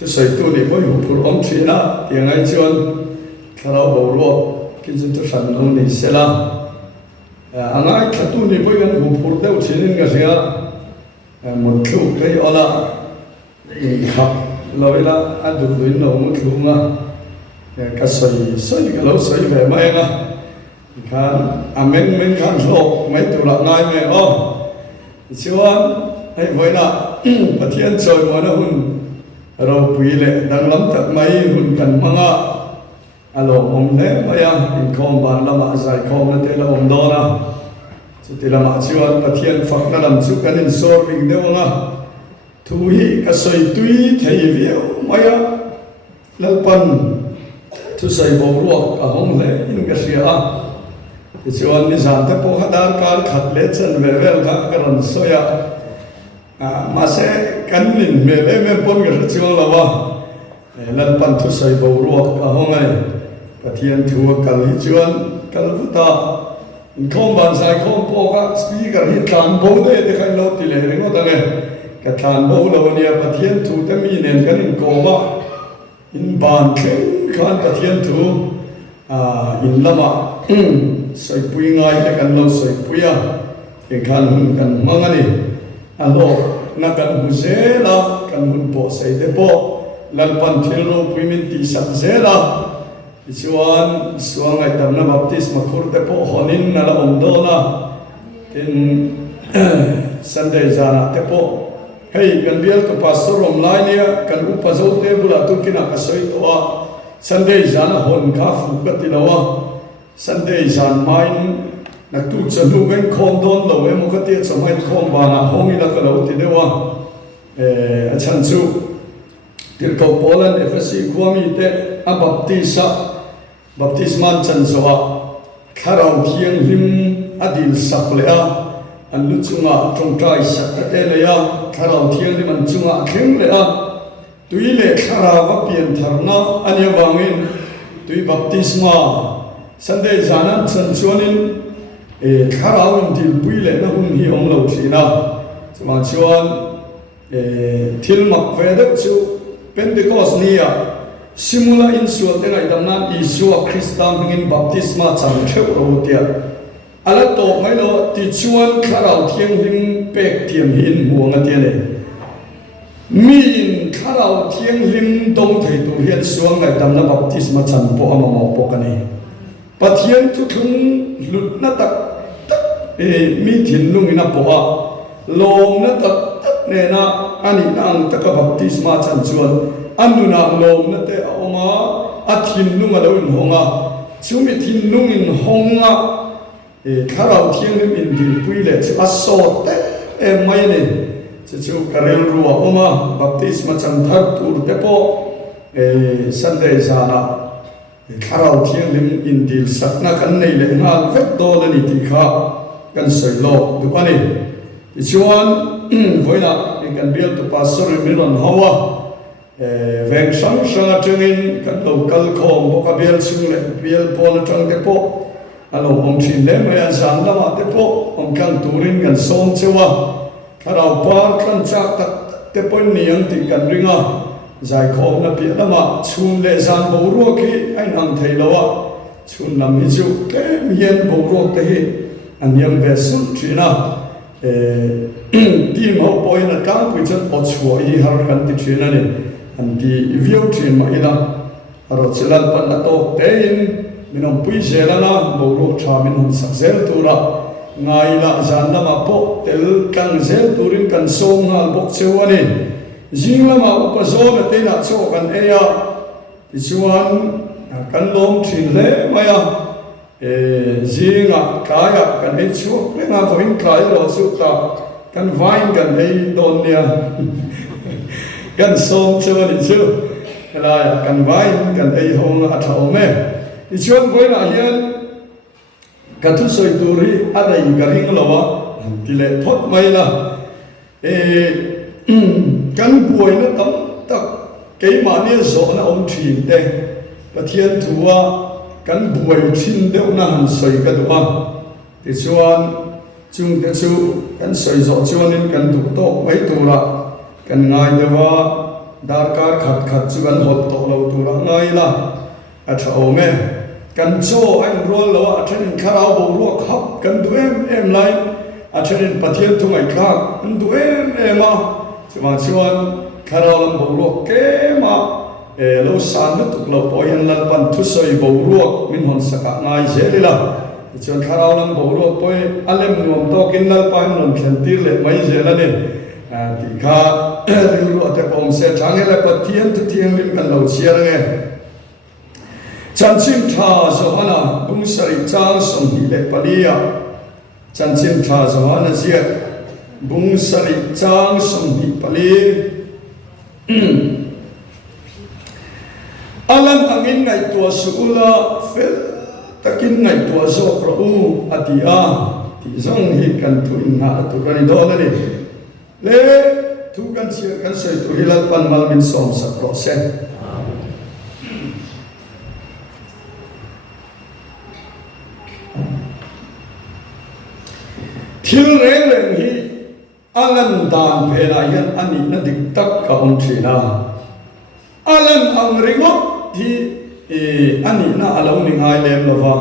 thu soi tu ni poi hu phur om thina tiang ai chuan tharau bo ro ki jin tu san lo ni sela angai thatu ni poi gan hu phur deu thinin ga sia một thu cái ola học lối là ăn được đến nấu một thu mà cái sợi cái lối sợi về mai à mình khăn lộ mấy tụ lạc ngay mẹ chiều hay với là bát thiên trời mà nó hun rồi quỳ lệ đang lắm thật mấy hun cần mang alo ông đấy mà in com bàn làm mà giải com nó tên là ông đó na thì là mà chiều bát thiên phật nó làm chút cái nên soi mình đâu na thu hi cái sợi tuy thầy viêu mà lần phần thu sợi bầu ruột ở hông lệ in cái gì thì chiều anh đi giảm tới bộ đàn card khát lệ chân về về cái lần soi mà sẽ cắn mình về về mình bón cái chiều là vào lần phần thu sợi bầu ruột ở hông này bát thiên thu cái lý chiều anh cái lúc đó không bàn sai không bộ các speaker hit làm bầu đấy để khai lâu thì lệ đấy ngó tao nghe cái thàn bầu lâu này bát thiên thu tới mi nên cái in cổ ba in bàn khen khan bát thiên thu in lama soi pui ngay để kan lâu soi pui cái khan hun kan mang ani alo na kan hu ze la kan hun po sei de po lan pan thil ro pui min ti sak ze la chuan suang ai tam na baptism khur te po honin na la om do na tin Sunday jana te po hey kan bial to pastor online ya kan upazo te bula tu kina ka soi to Sunday jana hon ka fu ka ti lawa Sunday jan main na tu chanu ben khom don lo em ka ti chamai khom ba na hongi la ka lo ti dewa a chan chu tir ko Poland FSC kwami te a baptisman chan zoa kharau thiang him adil sak le a an lu chunga trong trai sak te le a kharau thiang him an chunga khem le a tui le khara va pian tharna ania wangin tui baptisma Sunday jana chan chuanin kharau in dil pui le na hun hi ong lo thina chuma chuan thil mak ve de chu Pentecost nia simula in sual te ngai damnan Isua Christam hingin baptisma chang theu ro tia ala to mai lo ti chuan kharau thiang him pek thiam hin huanga tia le mi in kharau thiang him dong thei tu hian suang ngai damna baptisma chan po ama mo po kani pathian tu thung lut na tak mi thin lung ina po a lom na tak ne na ani nang taka baptisma chan chuan anuna lom na te oma athin lung alo in honga chumi thin lung in honga kharau thiang lim in dil pui le chu aso te mai ne chu karel ruwa oma baptisma chan thar tur te po Sunday jana kharau thiang lim in dil sakna kan nei le ngal vek do le ni ti kha kan soi lo tu ani chuan voina kan bial tu pastor miron hawa veng sang sang chungin kan local khom bo ka bial chung le bial pol tang te po alo om thin le ma san lama te po om kan turin kan som chewa kharau par kan chak tak te pon niang ti kan ringa zai khom na pi lama chun le san bo ro ki ai nang thei lawa chun lam hi chu ke mien bo ro te hi an yam ve su trina ti mo point na tang pu chan po chua I har kan ti trina ni an ti view trin ma ila aro chilan pan na to tein minom pui zela na bo ro tha min hon sak zel tura ngai la jan lama po tel kan zel turin kan som ngal bok chewani jing lama upazo na te na cho kan eya ti chuan kan lom thin le maya zinga kaya kan ei chu lenga voin kai ro su ta kan vain kan ei don nia kan som chewani chu la kan vain kan ei hong a thau me ti chuan voina hian ka thu soi turi adai ka ring lawa ti le thot mai la kan buai na tam tak ke ma ne zo na om thin te pathian thuwa kan buai thin deuh na han soi ka duwa ti chuan chung te chu kan soi zo chuanin kan du to mai tura kan ngai dewa darkar khat chuan hot to lo tur ngai la a thau me kan cho anh rol lo a then kharau bo ruak hap kan du em lai a then pathian thu ngai khak kan du em a chuan kharau lam bo ruak ke ma lo san tuk lo poyan lan pan thu soi bo ruak min hon saka ngai je la chuan kharau lam bo ruak poi alem nuam to kin lal pa non thian tir le mai je la ne ti kha ru ate pom se chang le pathian tu thiang lim kan lo chiar nge chan chim tha zo hana bung sari chang som hi le palia chan chim tha zo hana sia bung sari chang som hi pali alam angin ngai tua suula fel takin ngai tua zo pro u atia ti zong hi kan tu na tu rani do la ni le tu kan chia kan sei tu hilal pan mal min som sa pro se thil reng reng hi alan dan phela yan ani na dik tak ka on thina alan ang ringo hi ani na alo ni ngai lem lova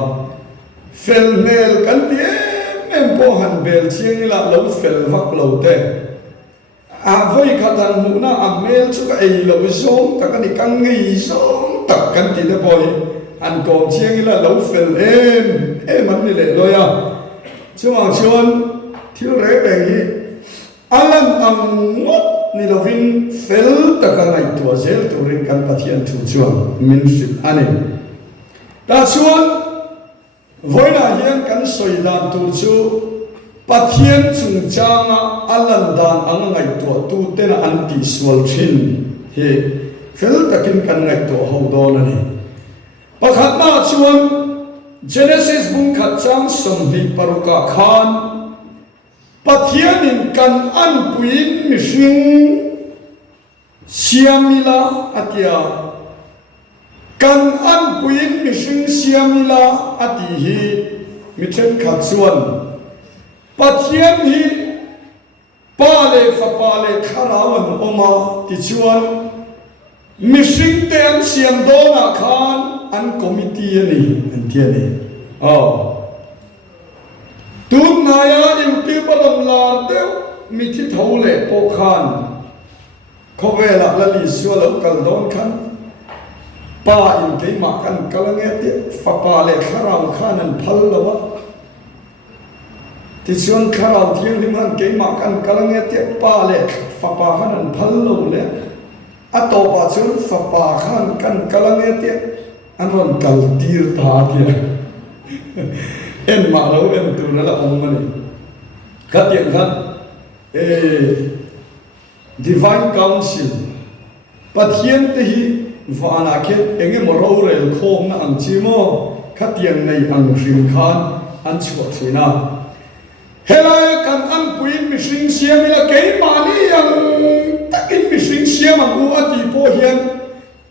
fel mel kan tie mem po han bel chiang la lo fel vak lo te a voi khatan mu na a mel chu ka ei lo zong ta kan ni kang ngi zong tak kan ti na boy an ko chiang la lo fel em an ni le lo ya chuang chuan thil re be hi alan ang ngot ni lovin fel ta ka ngai tua zel tu ring kan pathian thu chuang min sil ani ta chuan voina hian kan soi dan tu chu pathian chung changa alan dan ang ngai tua tu ten an ti sual thin he fel takin kan ngai tua ho don ani pakhat na chuan Genesis bung khat chang som hi paruka khan pathian in kan an puin mihring siamila atia kan an puin mihring siamila ati hi mithen khat chuan pathian hi pale fa pale kharawan oma ti chuan mihring te an siam dona khan an committee ani an tiani tun naya in ti balon la te mi thi thole po khan khovela la li sualo kal don khan pa in ke ma kan kalange te fa pa le kharau khan an phal lawa ti chuan kharau thiang lim han ke ma kan kalange te pa le fa pa khan an phal lo le a to pa chuan fa pa khan kan kalange te an ron kal tir tha thia en ma lo en tu na la ong mani khat yang khat divine council pathian te hi vana khet enge moro rel khom na ang chi mo khat yang nei ang rim khan an chuak thina helai kan an puin mi hring siam ila ke mani yang takin mi hring siam ang u ati po hian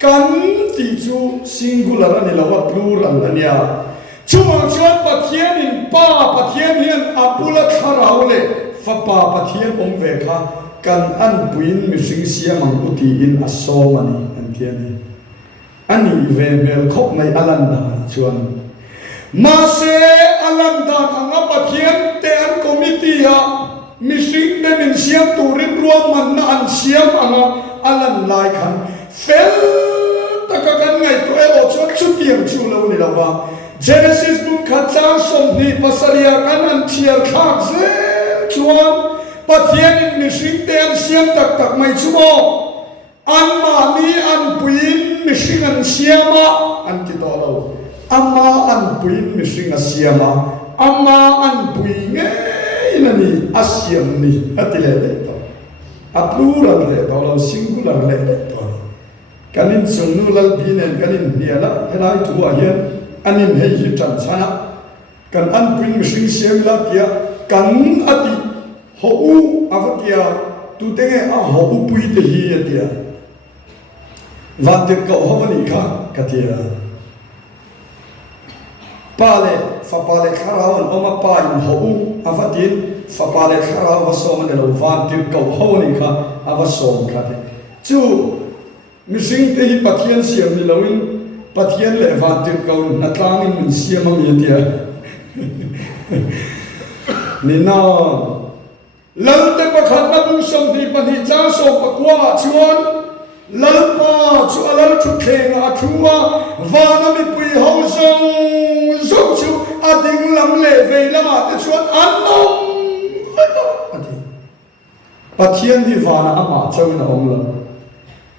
kan ti chu singular ani lawa plural ania chuang chuan pathian in pa pathian hian apula kharau le fa pa pathian om ve kha kan an puin mi hring siam ang uti in asom ani an tiani ani ve mel khop mai alan da chuan ma se alan da anga pathian te an committee ha mi hring de min siam turin ruam man na an siam anga alan lai khan fel takakan ngai to elo chuan chu tiang chu lo ni lawa Genesis bung khat chang som ni pasaria kan an thiar khak ze chuan pathian in mi hring te an siam tak tak mai chumo an ma ni an puin mi hring an siama an ti to lo amma an puin mi hring a siama amma an pui nge inani asiam ni atile de to a plural de to lo singular de to kanin sunu lal binen kanin niala helai tu a hian anin hei hi tran chana kan an puin mi hring siam la tia kan ati ho u avatia tu tenge a ho u pui te hi atia van te ko ho ni kha katia pale fa pale kharawan oma pa in ho u avatin fa pale kharaw va som ne lo van te ko ho ni kha ava som kha te chu missing te hi pathian siam ni lawin pathian le van tir kau na tlang in siam mi tia ni na lal te pakhat na bu som di pani cha so pakwa chuan lal pa chu alal thu khenga athua vana mi pui ho zong zong chu ading lam le ve lama te chuan anom ati pathian di vana ama chawina omla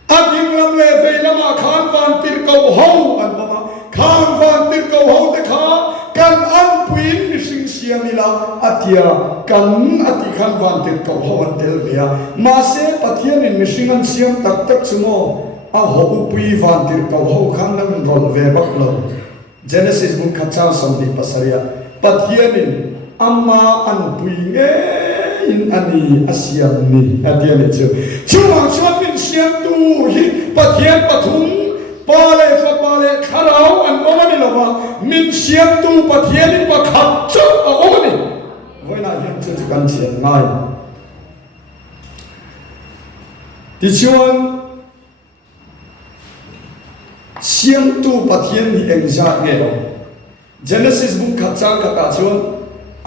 ading lam le ve lama khan van tir kau ho an mama khan van tir kau ho te kha kan an puin mi sing siamila atia kan ati khan van tir kau ho an tel via ma se pathian in mi sing an siam tak tak chumo a ho pui van tir kau ho khan lam rol ve bak lo Genesis book khacha samdi pasaria pathian in amma an pui nge in ani asiam ni atia le chu chuang chuan min siam tu hi pathian pathum pale fa pale kharau an omani lova min siam tu pathian in pakhat chu omani voina hian chu kan chian ngai ti chuan siam tu pathian hi engza nge lo Genesis book khacha kata chuan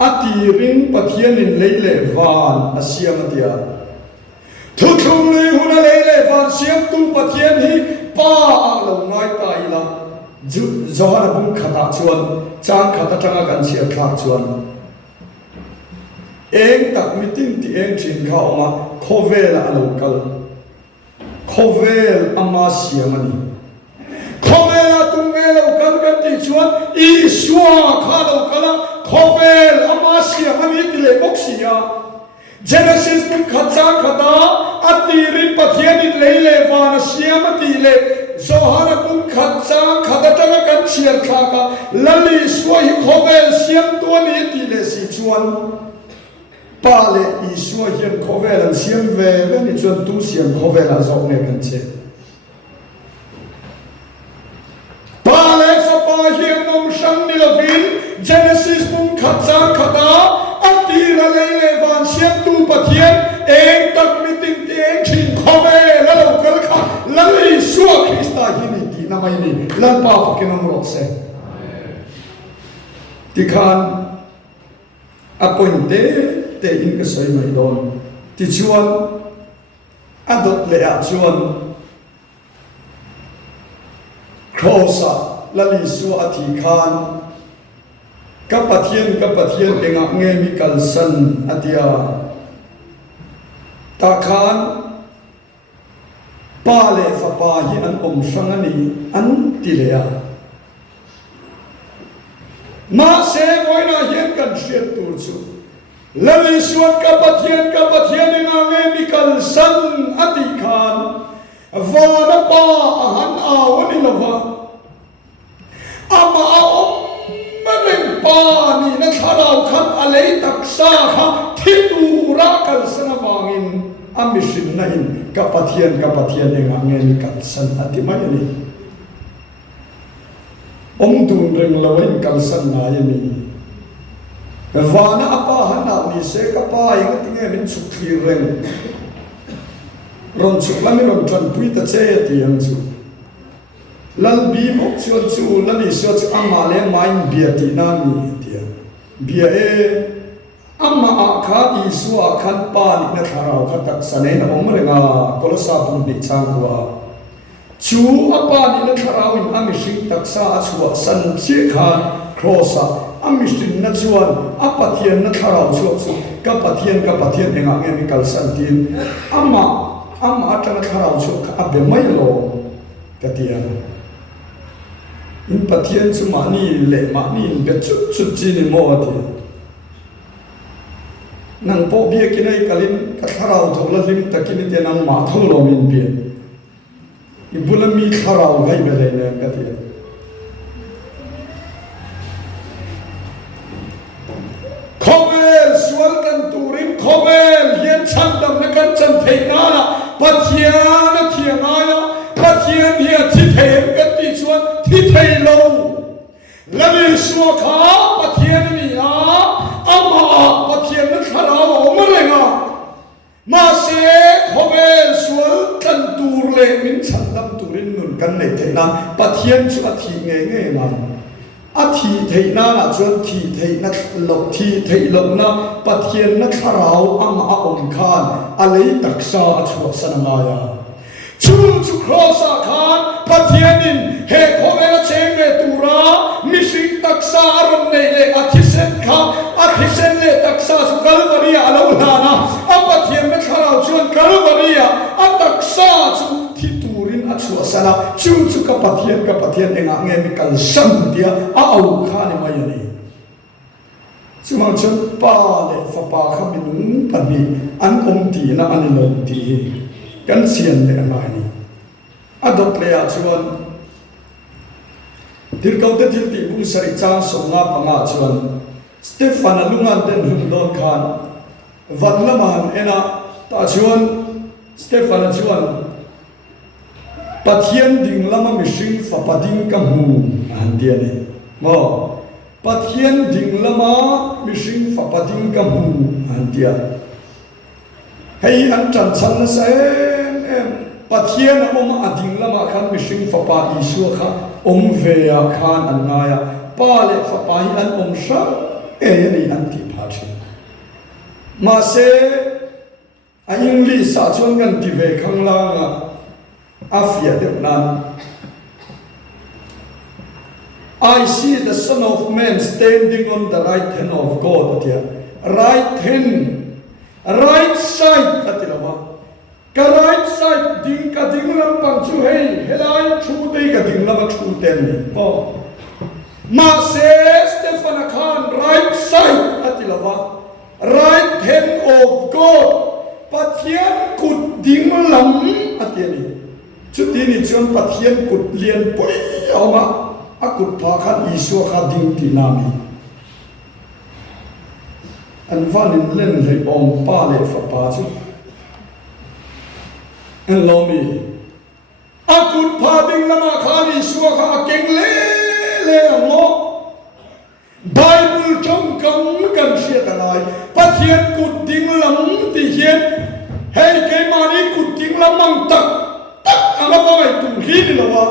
ati ring pathian in leile van asiam atia thu thung le huna leile van siam tu pathian hi pa lo ngai tai la ju zohar bung khata chuan chang khata tanga kan sia thak chuan eng tak meeting ti eng thin kha oma khovel a local khovel ama siamani khovel a tunge local kan ti chuan I shwa kha local khovel ama siamani ti le boxia Genesis book khacha khata atirin pathian in leile van siamati le zohar book khacha khata tanga kan sia thaka lali swai khovel siam to ni ti le si chuan pale I swai hian khovel an siam ve ni chuan tu siam khovel a zok ne kan che pale sa pa hian nom sang ni lovin Genesis book khacha khata atira leile van siam tu pathian eng tak meeting te eng thin khovel lo kal kha lali swai Krista hini ti na mai ni lan pa fakin am ro se ti khan apointe te in ka sai mai don ti chuan adot le a chuan crossa lali su ati khan kapathian enga nge mi kal san atia ta khan pa le fa pa hi an om sang ani an ti le a ma se voina hian kan hriat tur chu lali suat kapathian enga nge mi kal san ati khan vana pa han awani lova ama om Mareng pani na tharau khan alei taksa kha thitura kal sana wangin amishin na in kapathian enga ngen kal san ati mai ni dun reng lawain kal san na yani vana apa hana ni se kapa ing tinge min chukli reng ron chuklami ron tran pui ta che ti ang chu lal bi mok chuan chu lani so chu ama le main bia ti na mi tia bia e amma a kha I su a khan pa ni na tharau kha tak sane na omrenga kolosa bun bi chang kwa chu apa ni na tharau in ami sing taksa a chu san chi khan crossa ami sing na chuan apathian na tharau chu kapathian enga nge mi kal san tin amma atana tharau chu abe mai lo katia in pathian chu mani le mani in be chu chi ni mo ati nang po bia kinai kalin ka tharau thola lim takin te nang ma tholo min bia I bulami tharau gai be le ne kati khovel sual kan turin khovel yen chandam na kan chan theina na pathian thiangaya pathian hi thi them kati chuan thi thei lo lami suwa kha pathian ni a ama pathian na tharau omalenga ma se khovel sual kan tur le min chan lam turin nun kan nei theina pathian chu a thi nge na a thi theina na chuan thi theina lo thi theilo na pathian na tharau ama a om khan a lei taksa a chuak sananga ya chu cross a khan pathianin he khomela chengve tura mishing taksa aron nei le athisen kha athisen le taksa su kalvaria alo lana a pathian na tharau chuan kalvaria a taksa chu thi turin a chua sana chu ka pathian enga nge mi kal sam dia a au kha ni mai ani chumang chun pa le fa pa kha min pani an om ti na an no ti kan sian le na ni adop le a chuan dir kau te thil ti bung sari chang so nga pa nga chuan Stefan alungan den hum don khan van laman ena ta chuan Stefan chuan pathian ding lama mishing fa pading ka mu an dia ne mo pathian ding lama mishing fa pading ka mu an dia hei an chan chan na sa em pathian om ading lama khan mishing fa pa isu kha om ve ya khan an nga ya pa le fa pa hi an om sha ni an ti pha thi ma se a english sa chuan kan ti ve khang la nga afia de nan I see the Son of Man standing on the right hand of God here. Right hand, right side atilama. Ka right side ding ka ding lam pang chu hei helai chu dei ka ding lam chu ten ni. Oh. Ma se Stefan Khan right side atilama. Right hand of God. Pathian kut ding lam atili. Chút đi ni chuan pathian kut lian poi ama akut pha khan isu kha ding ti nami an vanin len le om pa le fa pa chu an lo mi akut pha ding lama khan isu kha keng le mo Bible trong kam kan sia tanai pathian kut ding lam ti hian hei ke mani kut ding lam mang tak ang abay tunghin lawa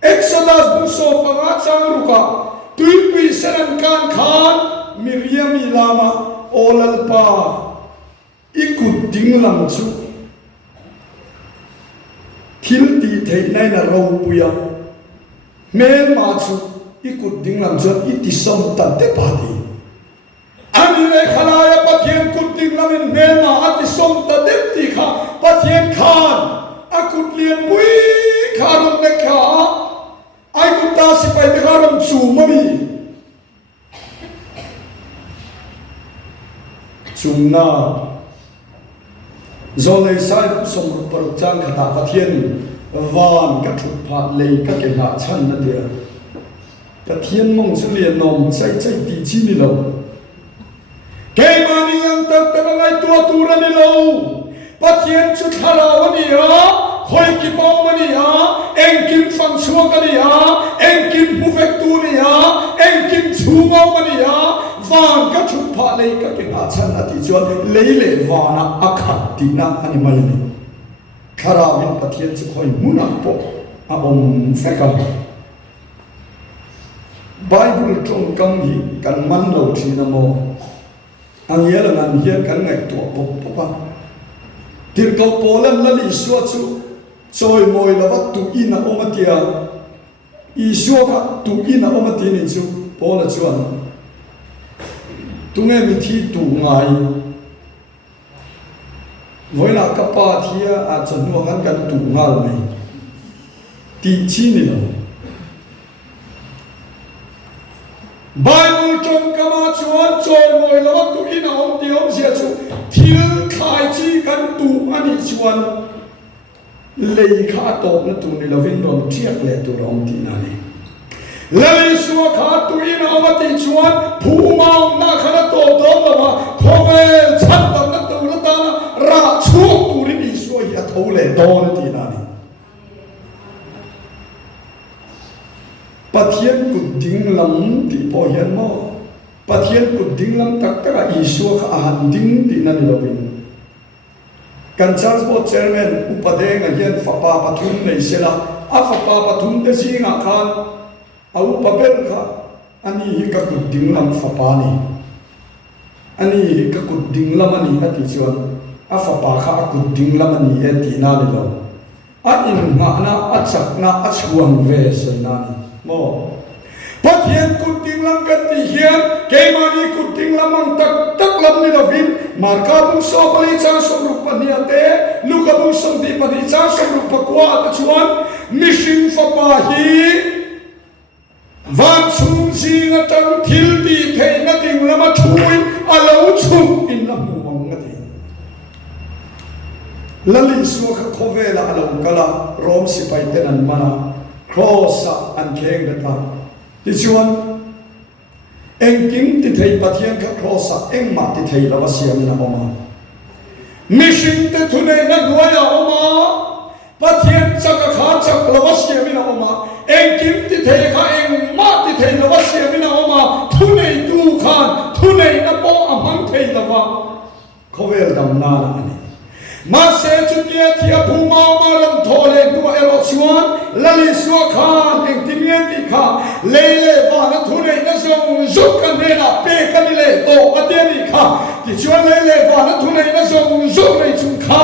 Exodus buso pangachang ruka tuipi seran kan khan Miriam ilama olal pa ikut ding lam chu thil ti thei nai na ro puya mel ma chu ikut ding lam chu iti som ta te pa di ani le khalaya pathian kut ding lam mel ma ati som ta de ti kha pathian khan akut lian pui kharon ne kha ai kut ta si pai te kharon chu mami chumna zole sai som par chang khata pathian van ka thu pha le ka ke na chan na dia pathian mong chu lian nom sai chai ti chi ni lo ke mani ang tak ta ngai tua tu ra ni lo pathian chu thalaw ni ha khoi ki pau mani ha engkin phang chuak ani ha engkin muvek tu ni ha engkin chuma mani ha van ka thu pha le ka ke na chan ati chuan leile wana akhat ti na ani mai ni kharawin pathian chu khoi muna po a om fekam Bible trong kam hi kan man lo thi na mo ang yela nan hian kan ngai to po pa tir ko polam la li suat chu choi moi la wat tu ina omatia I suat ha tu ina omati ni chu pola chuan tu nge mi thi tu ngai voina ka pa thia a chanu han kan tu ngal mai ti chi ni lo Bible trong kama chuan choi moi la wat tu ina om ti om sia chu thil khai chi kan tu ani chuan lei kha to na tu ni lovin ron chiak le tu rom ti na ni lei suwa kha tu ina omati chuan phu mau na khana to do ma khomel chan tam na tu la ta na ra chu tu ri ni suwa ya tho le don ti na ni pathian ku ding lam ti po hian mo pathian ku ding lam tak tak I suwa kha han ding ti na ni lovin kan transport chairman upadeng hian fapa pathum nei sela a fapa pathum te singa khan au papel kha ani hi ka kut ding lam fapa ni ani hi ka kut ding lam ani ati chuan a fapa kha a kut ding lam ani ati na le lo a in nga na a chak na a chuang ve se na ni mo pathian kut ding lam ka ti hian ke mani kut ding lam ang tak tak lam ni lo vin mar ka bung so pali cha so ru pania te lu ka bung so ti pali cha so ru pakwa ta chuan mission fapa hi van chung ji nga tang thil ti thei na ding lama thui alo chung in la mu wang nga ti lali su kha khove la alo kala rom si pai ten an mana cross an kheng da ta ti chuan eng kim ti thei pathian kha cross eng ma ti thei la siam na oma mission te thune na duaya oma pathian chaka kha chak la siam na oma eng kim ti thei kha eng ma ti thei la siam na oma thune tu khan thune na po amang thei la wa khovel dam na ani ma se chutia thia phuma ma ram thole nu ero chuan lali suwa khan eng timien ti kha leile wa na thune na song zuk kan ne na pe kan ni le to atiani kha ti chuan leile wa na thune na song zuk nei chung kha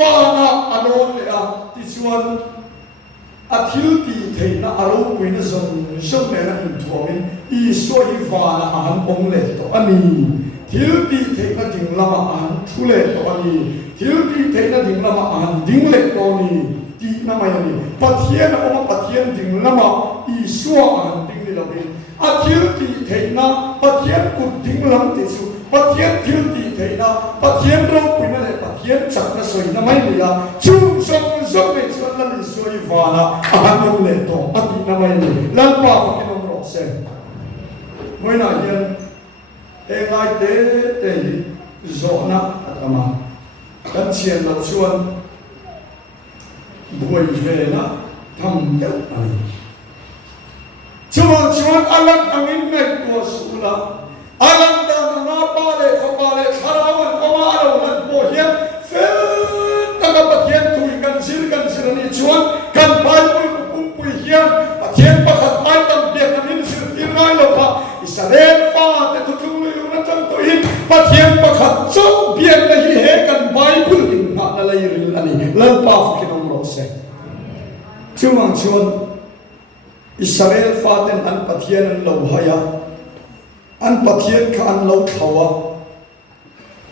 wa na alon le a ti chuan athil ti thei na aro pui na song zuk ne na in thomin I so hi wa na an ong le to ani thil ti thei na ding lama an thule to ani thil ti thei na ding lama an ding le to ni ti na mai ni pathian oma pathian ding lama I so an ding le lo ni a thil ti thei na pathian kut ding lam ti su pathian thil ti thei na pathian ro pui na le pathian chak na soi na mai ni ya chung song song me chuan la ni so hi wa na an ong le to ati na mai ni lan pa fa ki nom ro se moi na hian engai te zona atama kan chian lo chuan buai ve na tham deuh ani chuan alang angin ngai to sula alang da na pa le kharawan oma ro nan po hian fel ta ka pathian thui kan sir ni chuan kan pai pum pui hian pathian pakhat pai tam biak amin sir tin ngai lo pa Israel pa te tu pathian pakhat chau bian na hi he kan bible in na lai ril ani lan pa kinom ro se chuang chuan Israel faten an pathian an lo haya an pathian kha an lo thawa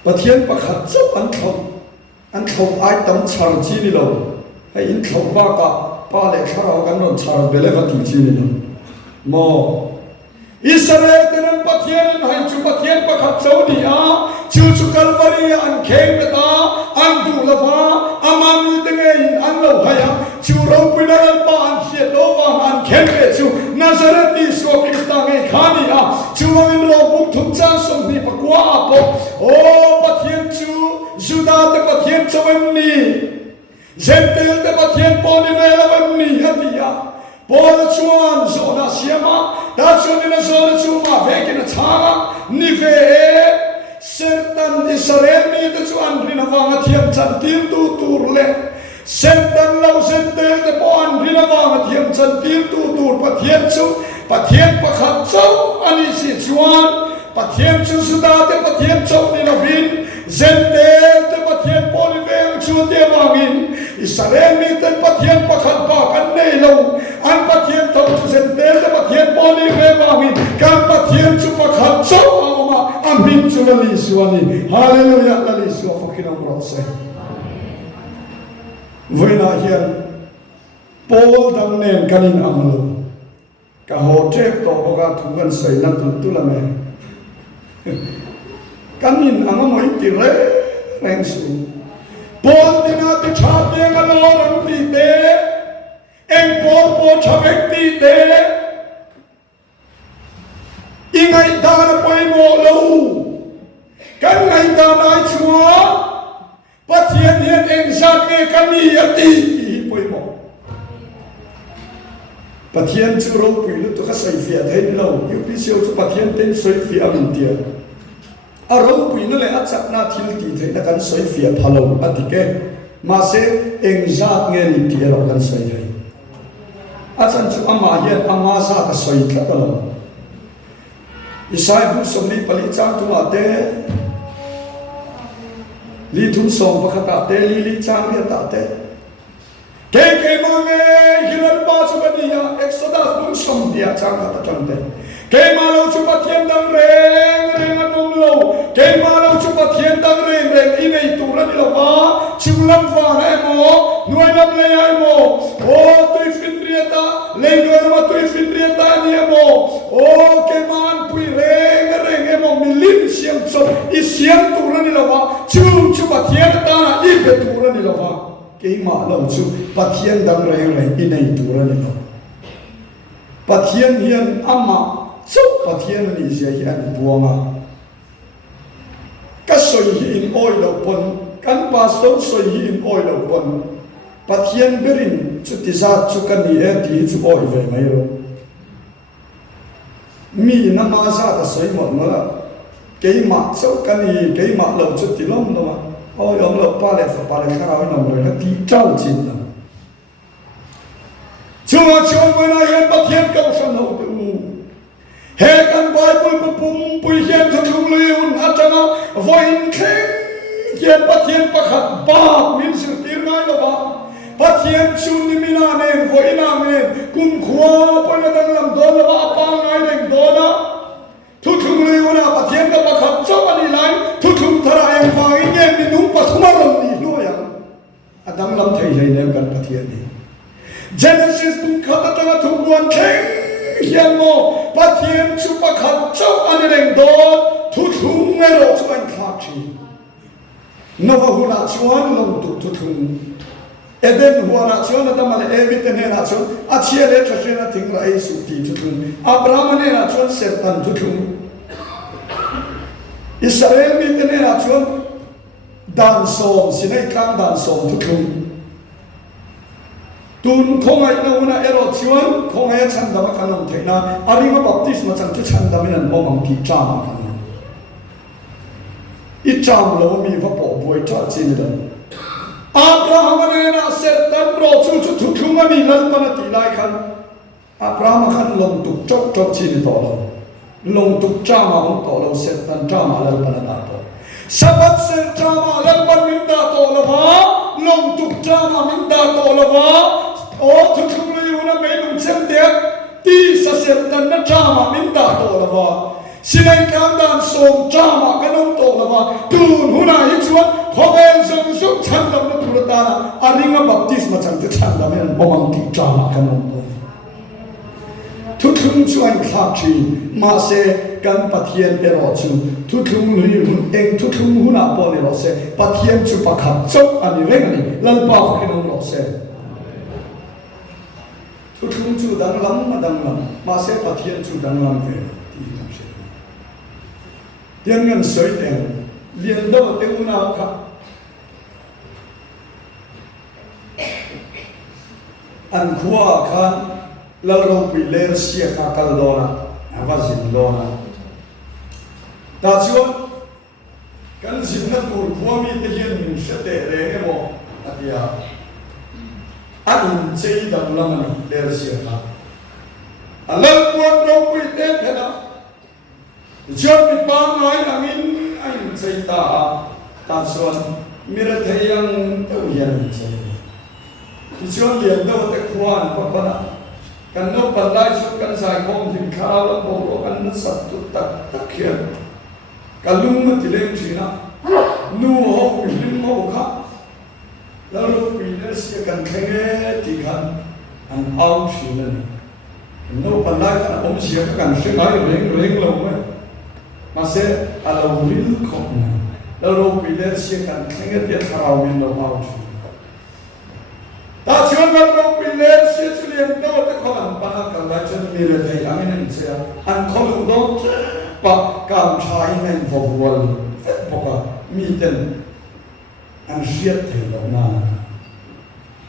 pathian pakhat chau an thau ai tam char chi ni lo hai in thau ba ka pa le khara kan no char bele va tu chi ni lo mo Israel tenan pathian hai chu pathian pakhat chau ni a chu kalvari an kheng ta an du lava amami tenge in an lo haya chu ro pinal pa an hiet lo wa an khen pe chu Nazareti so krista nge khani a chu min ro buk thum cha som ni pakwa po o pathian chu juda te pathian chawem ni zentel te pathian po ni vela ni hatia Paul chuan zona siama da chuan na zona chuma vekina changa ni ve sertan Israel ni te chuan rina wanga thiam chan tim tu tur le sertan lo sentel te pon rina wanga thiam chan tim tu tur pathian chu pathian pakhat chau ani si chuan pathian chu suda te pathian chau ni lo vin zentel te pathian pon vel chu te wangin Israel ni te pathian pakhat ba kan nei lo an pathian thau chu zentel te pathian pon ni ve wangin kan pathian chu pakhat chau ama amin chu la li suani hallelujah la li su fakina ro se voina hian Paul dam nen kanin amalo ka ho trek to boga thugan sei na tu la me kanin amoi ti re reng su Paul dina ti chate ngalo ram ti te en Paul po chavek ti te ingai dar poi mo lo kan ngai da nai chua pathian hian eng zat nge kami ati poi mo pathian chu ro pui lu to ka sai fia thei lo yu pi siu chu pathian ten soi fi amin tia a ro pui na le a chak na thil ti the na kan soi fia phalo atike ma se engzat nge ni ti ro kan soi thai a chan chu ama hian ama sa ka soi thla ka lo isai bu somni pali chang tu ate li thun som pakhat ate li chang ya ta te ke mange hilal pa chu bania exodus bum som dia chang ka ta te ke malo chu pathian dang reng reng anom lo ke malo chu pathian dang reng reng inei tu ran lo ba chulam wa hai mo nuai lam le ai mo o tu finriata le nuai ma tu finriata ni mo o ke man pui reng reng mo milin siam so i siam tu ran lo ba chu pathian ta na i be tu ran lo ba ke ma lo chu pathian dang reng reng inei tu ran lo pathian hian ama so pathian ni sia hian buanga ka soi hi in oi lo pon kan pa so soi hi in oi lo pon pathian berin chu ti za chu kan ni e ti chu oi ve mai ro mi na ma sa ta soi mo ma ke ma so kan ni ke ma lo chu ti lom no ma oi om lo pa le kha ra no mo ka ti trao chin na chu mo na hian pathian ka san ho tu he kan Bible pum pui hian thung leun atanga voin kheng hian pathian pakhat ba min sir tir ngai lo ba pathian chu ni mina ne voina me kum khwa pona dang lam do lo ba pa ngai leng do na thung leun a pathian ka pakhat chaw ani lai thung thara em fa nge minu pathuma ram ni lo ya adang lam thei hei nem kan pathian ni Genesis pum khata tanga thung buan kheng hian mo pathian chu pakhat chaw ani leng do thung nge ro chu an kha chi nova huna chuan long tu thung eden huana chuan da mal eviten hena chuan a chiale thashena thingra ei su ti thung abraham ne na chuan setan thung israel mi ne na chuan dan som sinai kang dan som thung tun khongai na una ero chuan khongai chan da ma kanom theina arima baptism chan chu chan da minan omang ti cham kan I cham lo mi va po boi cha chin da abraham ne na setan ro chu thung ani lal pan ti lai khan abraham khan long tuk chok chin to lo long tuk cham ma to lo setan cham ma lal pan da to sabat se cham ma lal pan min da to lo ba long tuk cham ma min da to lo ba o thung le una me nung chem de ti sa setan na cham ma min da to lo ba sinai kam dan som chama kanong to lava tun huna hi chuan khoben song song chan dam na turata na aringa baptisma chang te chan dam en omang ti chama kanong to thung chuan khap chi ma se kan pathian ero chu thung lui hun eng thung huna po ne ro se pathian chu pakhat chok ani reng ani lal pa kanong ro se thung chu dang lam ma se pathian chu dang lam ve Tiang ngan soi tiang, lian do tiang una ka. An khua khan lalo pi ler sia ka kal dona, avazin dona. Ta chuan kan zin na tur khua mi te hian min se te re mo atia. An chei dam lam ani ler sia ka. Alal puan ro pi te phena. John bị ba nói là mình anh xây ta xuân mira thấy yang tàu hiền xây thì John liền đâu tại khoan có con ạ cần nó bật lại chút cần dài không thì khá là bộ ăn nó sập tụt tắc hiền cả lung mà thì lên chỉ na nu hậu bị linh hậu khácแล้วลูกปีนั้นเสียกันแค่ที่กันอันเอาชีนั่นนูปันได้กันผมเสียกันเสียหายเร่งลงไหมมาเสร็จเราลิ้นของแล้วเราไปเล่นเสียกันแค่เดียวเราไม่เราเอาชีแต่ชวนเราไปเล่นเสียเรียนโน้ตเขาอันปนักกันแล้วจะมีเรื่องอะไรอย่างนี้เสียอันเขาลูกน้องปากการใช้ในฟุตบอลบอกว่ามีแต่อันเสียถึงเราหน้า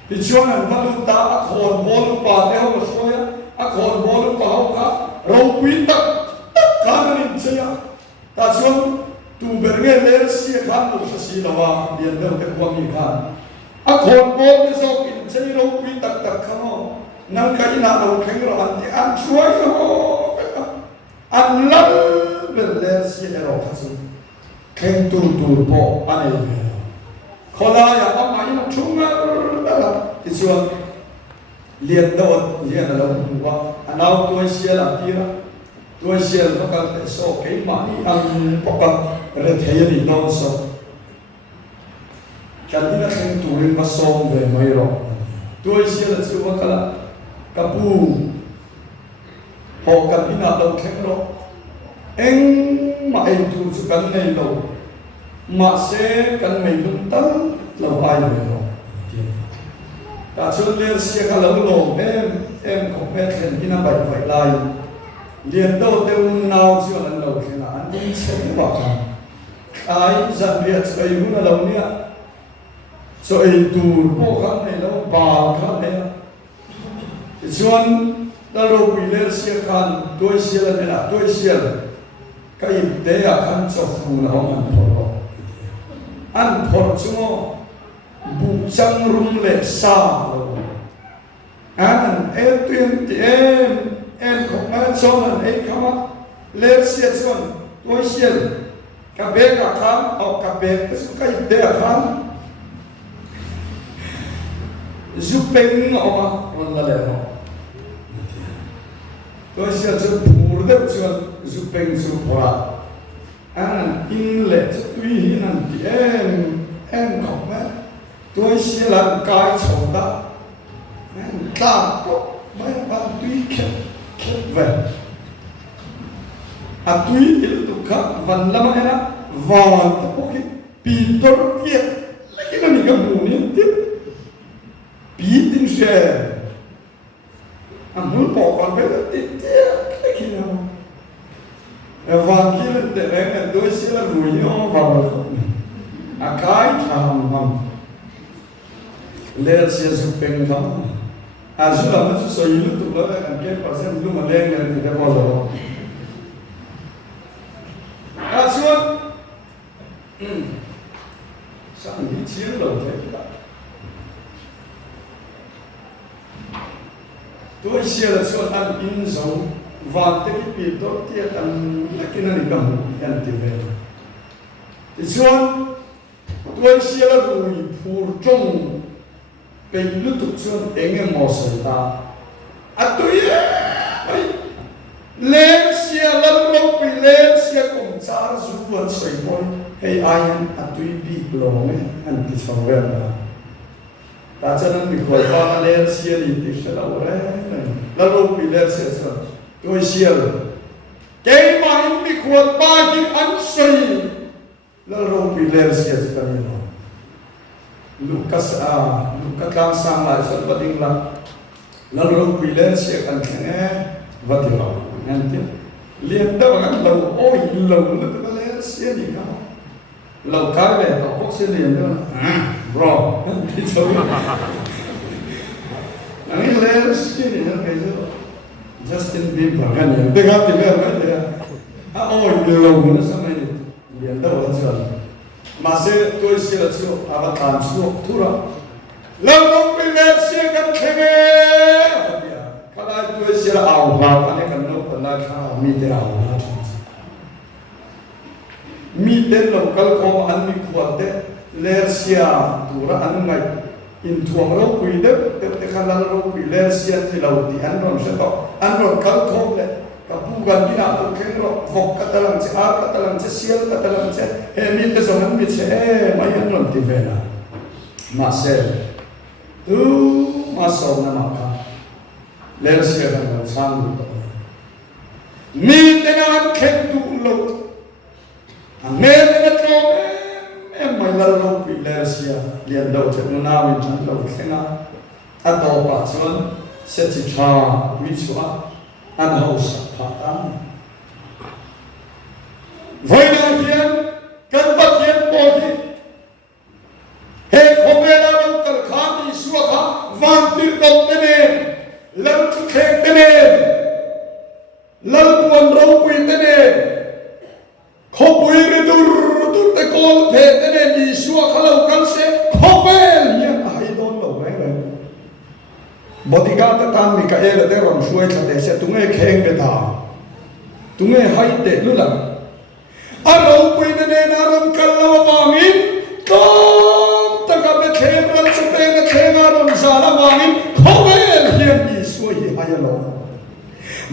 ที่ชวนอันมาลูกตาอักขรบอลป่าเดียวมาช่วยอักขรบอลป่าเขาเราไปตักการนั้นเสียแต่ชวนตัว khăn một xí là wa liền đâu cái quang gì khăn à còn bốn cái số in chơi đâu quý tắc tắc không năng cái nào đâu khen rồi ăn thì ăn chuối không ăn lắm bên lẽ xí là đâu khác khen tu bộ anh ấy khó là ya ông ấy nó chung là cái chuyện liền đâu liền là đâu qua anh nào tôi xí là kia tôi xí là nó cần phải số cái mà đi ăn bọc cái rồi thấy gì đâu số cái này là khen tu lên mà xong về mấy rồi tôi xí là chưa có cái kapu họ cần đi nào đâu khen rồi anh mà anh tu sự cần này đâu mà sẽ cần mình đúng tâm là ai rồi cả chuyện liên sẽ cả lâu lâu em không biết hiện cái nào phải lại liền đâu đều nào chưa lần đầu khi nào anh cũng sẽ bảo ai dặn việc rồi cũng là lâu nữa rồi tù bộ khăn này đâu bà khăn này chuyện đó đâu bị liên sẽ khăn tôi sẽ là này tôi sẽ cái đấy là khăn cho phụ nữ không ăn phật chúng bu trăng rung lệ xa ăn em tuyên thì em không ăn cho nên em không ăn lệ xiết xuân tôi xiết cà phê cả khám hoặc cà phê cái số cái để khám giúp bên họ còn là lệ họ tôi xiết cho bù được xuân giúp bên giúp họ ăn in lệ cho tuy nhiên thì em không ăn tôi sẽ làm cái chỗ đó ta có mấy bạn tuy khép về à tuy thì lúc khác vẫn làm thế nào vòn có cái bị tốt kia lấy cái này cái mù này tiếp bị tinh xe à muốn bỏ con bé là tiếp lấy cái nào vòn kia là để lấy tôi sẽ là rủi nhau vào à cái thằng mầm lẽ sẽ giúp bên không à dù là nó sẽ yêu tụ đó anh cái percent lúc mà lên thì nó bao giờ à xuống sang những chiến đầu thế đó tôi sẽ là xuống ăn in dấu và cái bị tốt tiệt ăn cái này cầm ăn thì về thì xuống tôi sẽ là người phụ trung bên lúc tục xuân em nghe mò sợi ta à tôi lên xe lăn lông bị lên xe cùng cha giúp quân sợi bôi hay ai à tôi bị lồng ấy anh bị sao vậy à ta cho nên bị gọi ba lên xe đi thì sẽ đâu đấy lăn lông bị lên xe xuân tôi xe cái mà anh bị gọi ba cái anh sợi lăn lông bị lên xe xuân Lucas lang sang lại sẽ bắt đầu là lần đầu bị lên sẽ cần nghe và điều nghe chưa liên đó là lâu ôi lâu nó tự lên sẽ gì không lâu cái này tao bốc sẽ liền đó bro thì sao anh lên sẽ gì nó cái gì Justin Bieber cái này tôi gặp thì cái gì à ôi lâu nó sao này liền đó là sao mà sẽ tôi sẽ là chịu avatar chịu thua rồi lâu lâu bây giờ sẽ cần thêm cái này tôi sẽ là ảo vào cái này cần lúc là khao mi tên ảo mi tên lâu cái không ăn mi quạt đấy lẽ sẽ thua ra ăn ngay in thua lâu quý đấy cái khả năng lâu quý lẽ sẽ thì lâu thì ăn rồi sẽ có ăn rồi cái không đấy cái bukan dia tu kena vok kata lang se a kata lang se sial kata lang se ni ke zaman mi se mai an ron ti vela ma se tu ma so na ma ka le se ka na sang du mi te na an khen tu lo a me te na tro em mai la lo pi le se lian do che na mi chan lo kena a do pa chuan se chi cha wi chua ăn hậu sạch phạt ăn với đại diện cần bắt diện bồi thì hệ không biết đâu cần khám thì xua khám vàng tự động tên nền lần thực hiện tên nền lần buồn râu quỷ tên nền không quỷ đi tu tay con เพดเนดีชัวเขาเรากันเสโคเวลยังไฮโดนเราไว้เลยบอดี้การ์ดตามมิกาเอลเดรอนช่วยขัดเสตุงเอเคงเดตาตุงเอไฮเตลุลังอารมณ์ปุยเนนอารมณ์กันเราวางินก็ตะกับเทมรันสเปนเทมารอนซาลาวางินโคเวลยังดีช่วยไฮโล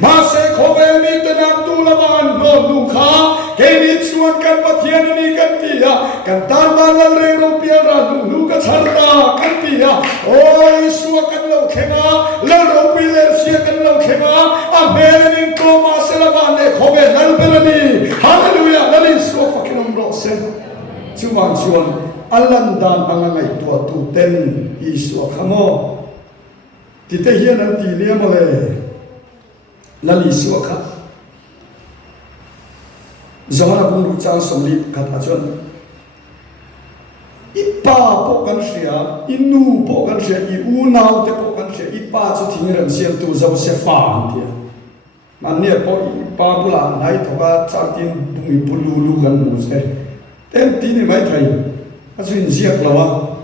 มาเสโคเวลมีแต่นำตุลาวันโนนุขาเกนิชวนกันปะเทียนนี่กันตียากันตามวันละเรื่องรูปีราลูกชารากันตียาโอ้ยชัวกันเราเขมาแล้วรูปีเลเซียกันเราเขมาอาเมรินโกมาเซลวันเนโคเวลนั่นเป็นนี่ฮาเลลูยานั่นอิชัวฟักนอมโรเซชวนอัลลันดานอังไงตัวตูเต็นอิชัวขโมติเตเฮียนันตีเลียมาเลยนั่นอิชัวค่ะZaman aku berusaha semlip kata Tuhan, ipa pokan sia, inu pokan sia, iunau te pokan sia, ipa tu tinggal siam tu jauh sefan dia. Mana po ipa bulan hai thoka catin bumi bulu kan musai, tenti ni mai thai, asyik siap lawa.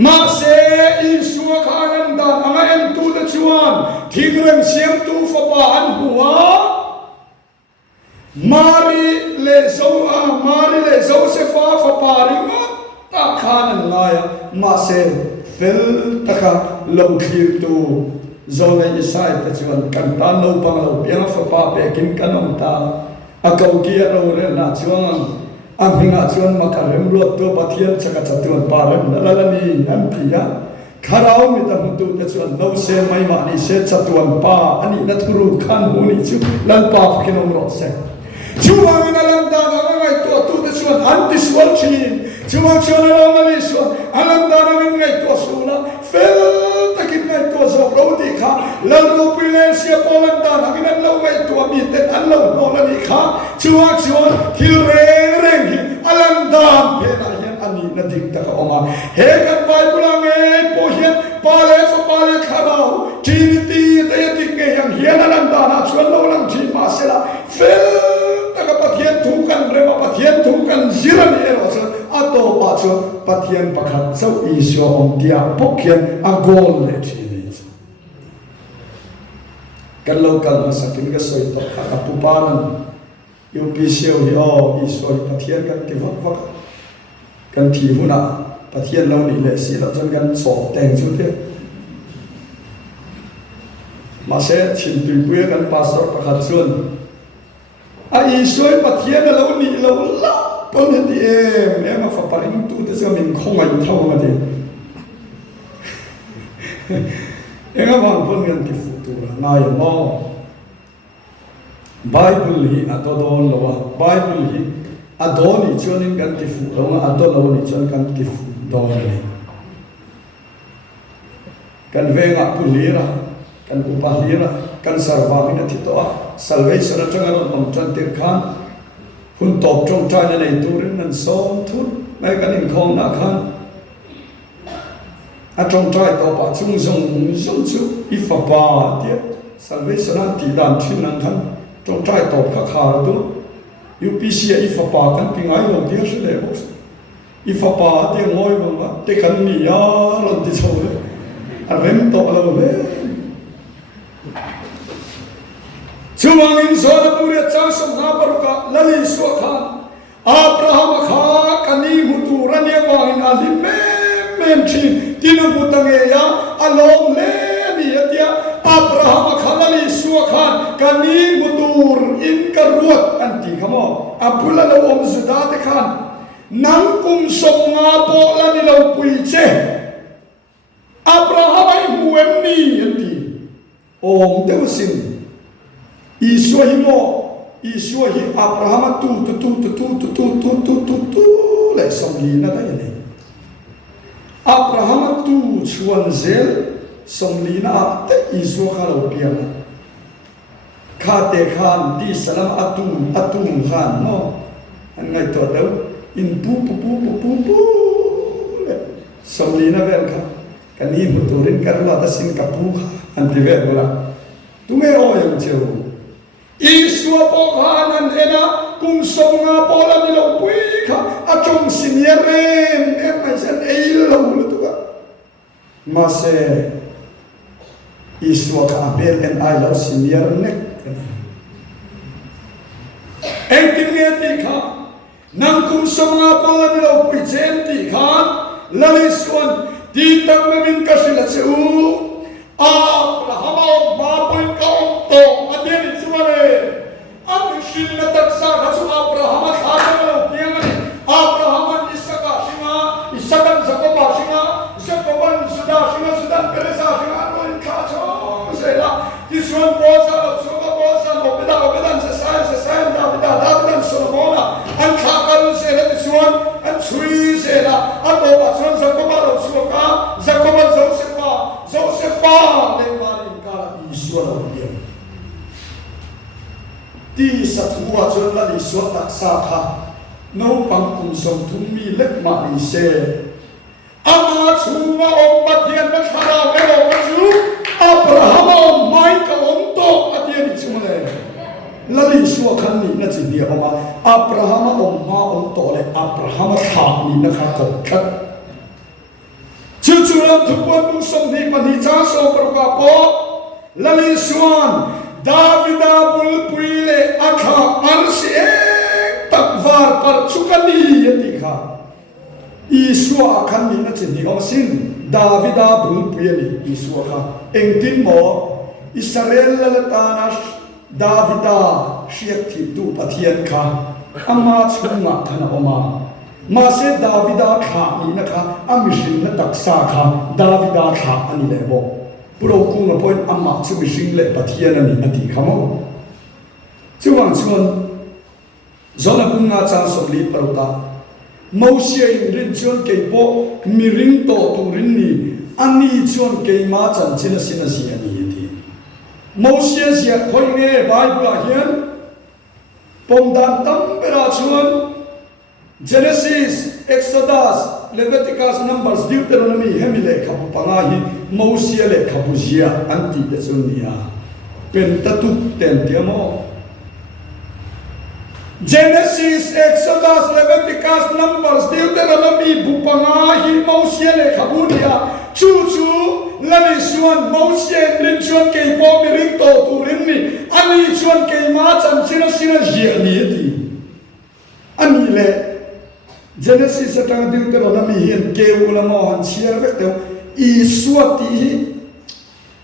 Masa Isua kanan dan angan tu the Tuhan, tinggal siam tu fapan huwa. Mari le zo se fa paringa ta khanan ngaya ma se fel taka lo khir tu zo le isai ta chuan kan ta no pang lo piang fa pa pe kin kanom ta akau ki ro re na chuan amhinga chuan makarem lo to pathian chaka chatuan paran lalani an pia kharau mi ta mutu ta chuan no se mai ma ni se chatuan pa ani na thuru khan hu ni chu lan pa khinom ro se Cuma mengalam dana mengai tu tu cuman anti swalchin, cuma alam ni suan alam dana mengai tu suna, fel takin mengai tu so roti kha, lalu pilih siapa alam dana kita lalu mengai tu amiten alam nola ni kha, cuma kilreng alam dana pena yang ani nadik tak oma, hekan bayi pulang pohian pale kharau, cinti tayatik yang hian alam dana cuman orang cima sila fel Pathian tukan rema pathian tukan ziran erosa atau baca pathian pakat sau isyo om dia pokyan agol le chini kalau masakin ka soi to kapuparan yu pisyo yo isyo pathian kan tivak kan tivuna pathian lo ni le si lo jan kan so teng chu te mase chin tu puya kan pastor pakat sun ai soi pathian lo ni lo la pon di em fa paring tu te so min khong ai thau ma de enga bang pon gan ti futura na ya mo bible hi adodon lo bible hi adoni chonin gan ti fu lo adolo ni chon gan ti fu don ni kan venga pulira kan upahira kan sarvamina titoa salvation at ang anong chantir khan hun top trong trai na nei turin nan som thut mai kanin khom na khan at trong trai to pa chung chu ifa pa dia salvation at ti dan thin nan khan trong trai to kha kha tu UPC ifa pa kan pingai lo dia se le box ifa pa dia ngoi ba te kan ni ya lon ti chho le a rem to lo le Cuma insya pura cang na baruka lali suakan Abraham kha kani muturan ya wahin alim memchi tinu butange ya along le ni dia Abraham kha lali suakan kani mutur in karuat anti kamo apula lo om zudat khan nang kum songa po lani lo puiche Abraham ai muem ni anti om deusin Isua hi Abraham tu le somli na kaya ni Abraham tu chuan zel somli na te Isua ka lo piang ka te khan di salam atum khan no an ngai to dau in pu le somli na vel ka kani muturin karla ta sin kapu an ti vel bola tu me o yang cheu Isua pokanan ena kung songa pola nila pui ka atong sinyeren emaisen eilaw lutuga mase Isua ka abel en ailaw sinyernek engtingeti ka nang kung songa pola nila pui jenti ka laliswan ditang namin ka sila seu Abraham mapun kaum to adil sumare ang sila taksa kasu Abraham khana tiang Abraham Isaka Isakan Jacob Jacoban sudah peresa singa non kaso sela kiswan bosa obeda sesai David Solomon an khakal sela kiswan an sui sela atau pasan Jacoban Josepha lemarin kala Isua dia di satua jola Isua taksa kha no pangkum som thumi lek ma ni se ama chuma ompatian na khara velo chu Abraham mai ka onto atian chumale lali Isua khan ni na chi dia oma Abraham omma onto le Abraham kha ni na kha ko khat Chuchulam tupuan musong ni panita so perkapo lali suan Davida bulpuile akha ansi takvar par chukani yatika Isua akan ni na chindi omasin Davida bulpuile Isua ka engtin mo Israel latana Davida siak tu pathian ka ama chunga thana oma Mase Davida kha ni na kha amishin na taksa kha Davida kha ani lebo puro kung point amma chu mishin le pathian ani ati khamo chuang zona kunga cha sobli paruta Moses in rin chuan ke po miring to turin ni ani chuan ke ma chan china sina si ani ati Moses ya khoi nge Bible hian pomdan tam pera chuan Genesis, Exodus, Leviticus, Numbers, Deuteronomy, Hemile, Kapupangahi, Moses, Kapuzia, Anti Desunia, Pentateuch, Tentiamo. Genesis, Exodus, Leviticus, Numbers, Deuteronomy, Bupangahi, Moses, Kapunia, Chuchu, Lalisuan, Moses, Linchuan, Keipo, Mirito, Turini, Ani Chuan, Keimachan, China, Jianieti. Anile. Genesis atang Deuteronomy hian ke ulama han chiar vek teu Isua ti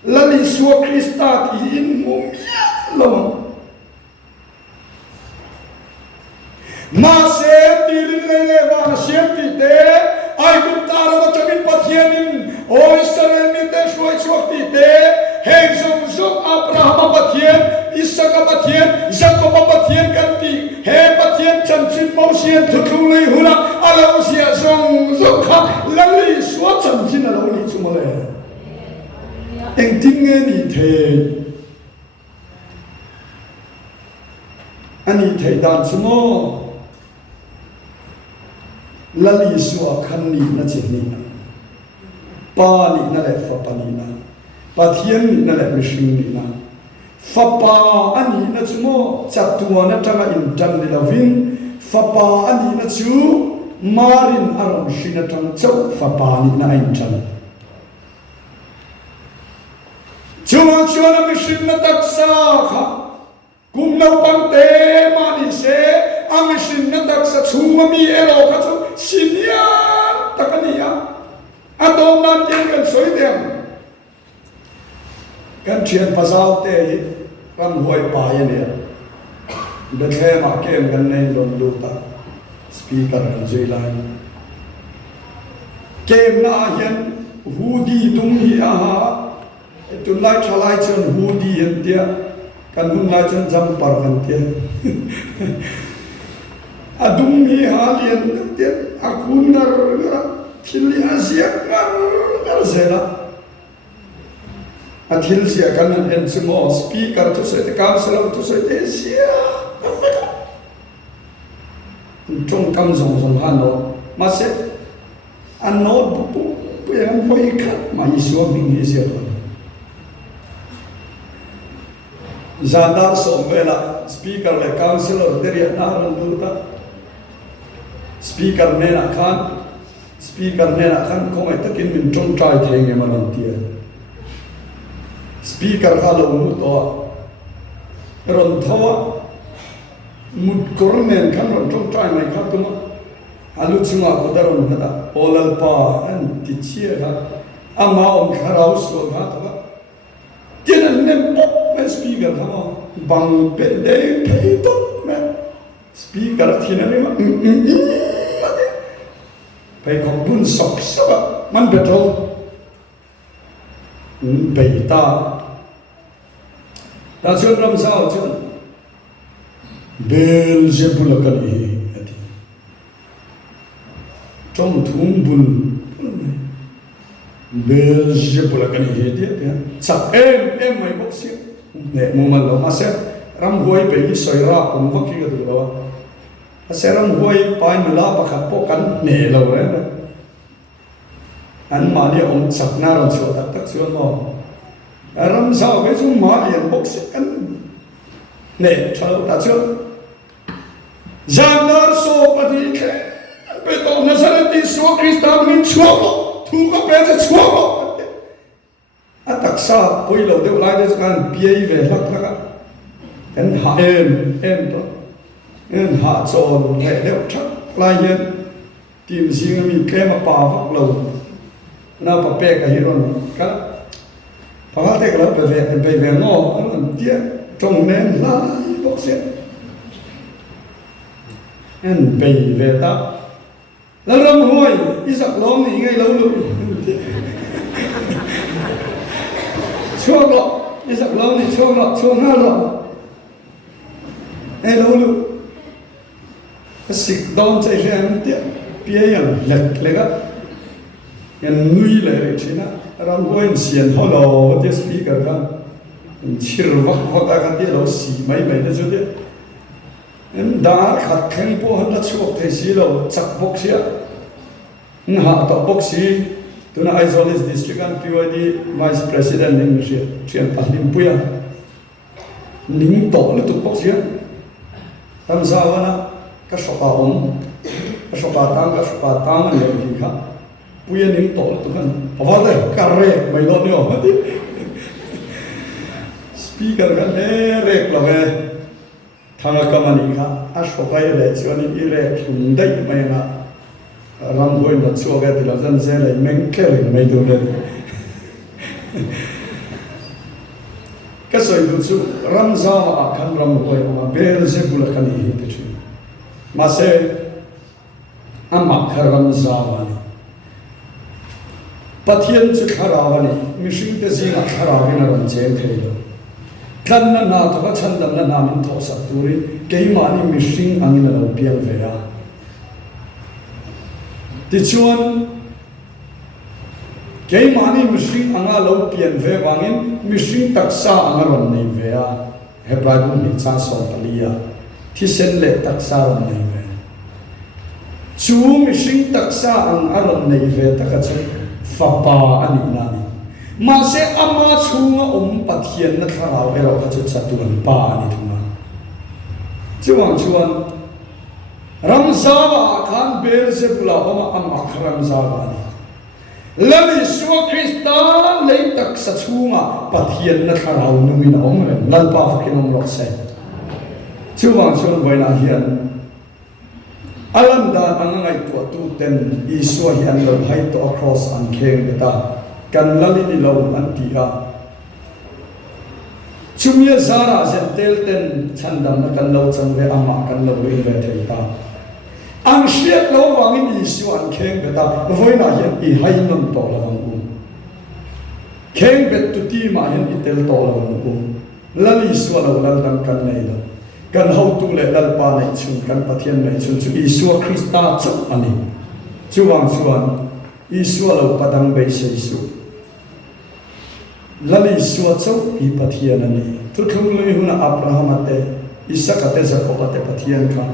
lali Isua Krista ti in mumia lo ma se tirin lele wa siem ti te ai gutara wa chamin pathianin o Israel mi te shoi chokti te heng song Abraham pathian Isaka pathian Jacob pathian kanti he pathian chanchin Moses thutulei hula ala usia song kha lali Isua chanchin ala ni chumale engting ni the ani the dan chumo lali Isua khan ni na chini pa ni na le fa pa ni na pathian ni na le mishing ni na Fapa ani na chumo chatua na tanga intan ni lavin fapa ani na chu marin aron shina tang chau fapa ni na intan chuan na mishin na taksa kha kum na pangte mani se amishin na taksa chuma mi elo kha chu sinya takania adom na tiang kan soidem kan thian pasal te kan hoi pa ye ne de the ma kem kan nei lon lu ta speaker an jai lai kem na hian hudi tum hi a ha tu lai thalai chen hudi hian tia kan hun lai chen jam par kan tia adum hi ha lian tia akun dar thili asia gar zela Athil siya kanan en sumo speaker tu sa te counselor tu sa te siya trong kam zong hano mase anod bu yang foi kat ma Isua bing siya Zandar somvela speaker le councilor deri naran duta speaker nena khan komai takin min trong trai thenge manan tia speaker khalo mu to ron thawa mut kormen khan ron trong trai mai kha tuma alu chunga kodaron hada olal pa an tichia ha ama om kharau so ha ta tienen nem pop men speaker ha bang pe de pe to men speaker thiena le ma pe khong bun sok sok man betul pe ta ta chuan ram sao chuan bel je bulakani ati trong thung bun bel je bulakani he dia chak em mai bok si ne mu man lo ma se ram hoi pe hi soi ra kum va ki ga du lo a se ram hoi pai ma la pa khat po kan ne lo re an ma li om chak na ram chu tak tak chuan mo ram sao cái chung ma li bok si kan ne thalo ta chu Janar so pati ke beto Nazareti so Kristan min chuo thu ka pe che chuo ataksa poi lo de lai de kan pi ve lak lak en ha em to en ha chon he de thak lai yen tim sing mi ke ma pa vak lo na pa pe ka hiron ka pa te ka lo pe ve ngo an tie trong nen lai bok se en pe ve ta la ram hoi isak lom ni ngai lo lu chuông lo isak lom ni chuông ha lo e lo lu sik don chai jem te pia yang lek lega yan nui le china ram hoi sian ho lo te speaker ka chir vak vak ka te lo si mai mai de chu te en dar khat khen po han la chuak the si lo chak bok sia ha to bok si tuna Aizolis district an PYD vice president ning sia chian pahlim puya ning to le tu bok sia tam sa wana ka sopa om ka sopa tang le ki kha puya ning to le tu kan awa de karre mai lo nyo speaker kan re lo ve thanga kamani kha ashokai le chuan in ire thum dai mai na ram hoi na chuo ga ti la zan se le meng kering mai du le ka soi du chu ram za a khan ram hoi ma bel se bula kan hi te chu ma se amma kharam za wa ni pathian chu khara wa ni mishing te zina khara wa na ran chen thei lo kan na to ka chan dam na min tho sa turi ke ma ni mishing angin lo piang ve ya ti chuan ke ma ni mishing anga lo pian ve wangin mishing taksa anga ron nei ve ya he ba du ni cha so palia thi sen le taksa ron nei ve chu mishing taksa ang aron nei ve ta ka che fa pa ani na ni ma se ama chunga pathian na tharau ero ka chu chatuan pa ani thuma chuan ramzawa khan bel se pula oma ama ramzawa ni lami suwa krista le tak sa chunga pathian na tharau numi na om re lal pa fakin om lok se chuan voina hian alam da angai tu ten iswa hian lo hai to across an kheng beta kan lali ni lo an ti a chumia zara zen tel ten chandam na kan lo chang ve ama kan lo ri ve thei ta ang shiat lo wangin isu an kheng beta voina hian I hai nom to la wang kheng bet tu ti ma hian I tel to la wang lali isu lo lal dang kan nei lo kan ho tu le lal pa nei chun kan pathian nei chun chu isu krista chu ani chuan isu lo padang be se isu lali suwa chau I pathian ani tu thung lui huna Abraham ate Isaac ate Jacob ate pathian kha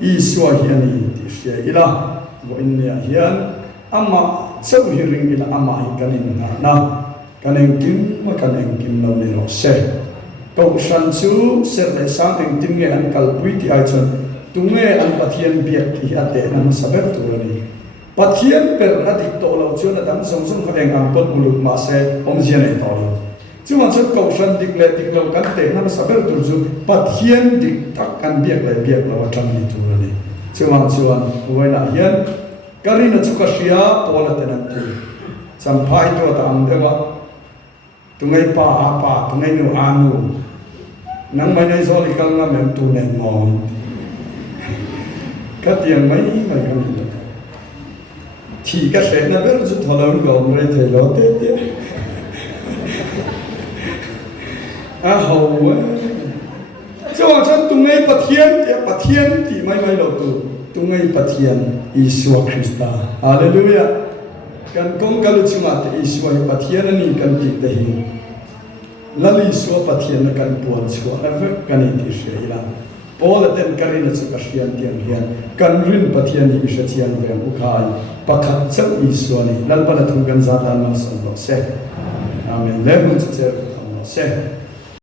Isua hiani ti sia ila bo innia hian amma chau hi ring ila amma hi kanin na kanen kim ma kanen kim no ni ro se cầu san chú sẽ lại sáng thành tin nghe ăn cầu quý thì ai chọn tung nghe ăn bát thiên biệt thì ăn để nằm sắp bếp tu này bát thiên biệt là đi tổ lâu chưa là đắng sông sông khai ngang bớt mulu mà sẽ ông gì này tổ lâu chứ mà chọn cầu san đi lâu cắn để nằm sắp bếp tu chú bát thiên đi tắc ăn biệt là trong đi tu này chứ mà chọn với là hiền cái này nó chú cái gì á bỏ là tên tu chăm phải cho ta ăn được không tung ngay pa tung ngay nu anu nang mai nei zoli kal nga mem tu nen mong ka tiang mai kam thì cái sẽ nó biết chút thọ lớn gồm đây thầy lo tết hầu quá cho anh chân tung ngay bát thiên thì mai đầu tu tung ngay bát thiên Isu Christa Hallelujah kan kong kalu cuma te Isu bát thiên ni kan ti te hi lali Isu bát thiên kan puan chu ave kan ti sheila Paul ten karin chu ka hian tiang hian kan rin bát thiên ni se chian ve u khai pakhat chau Isu ni lal pa na thung kan za ta no san lo se amen le mun che se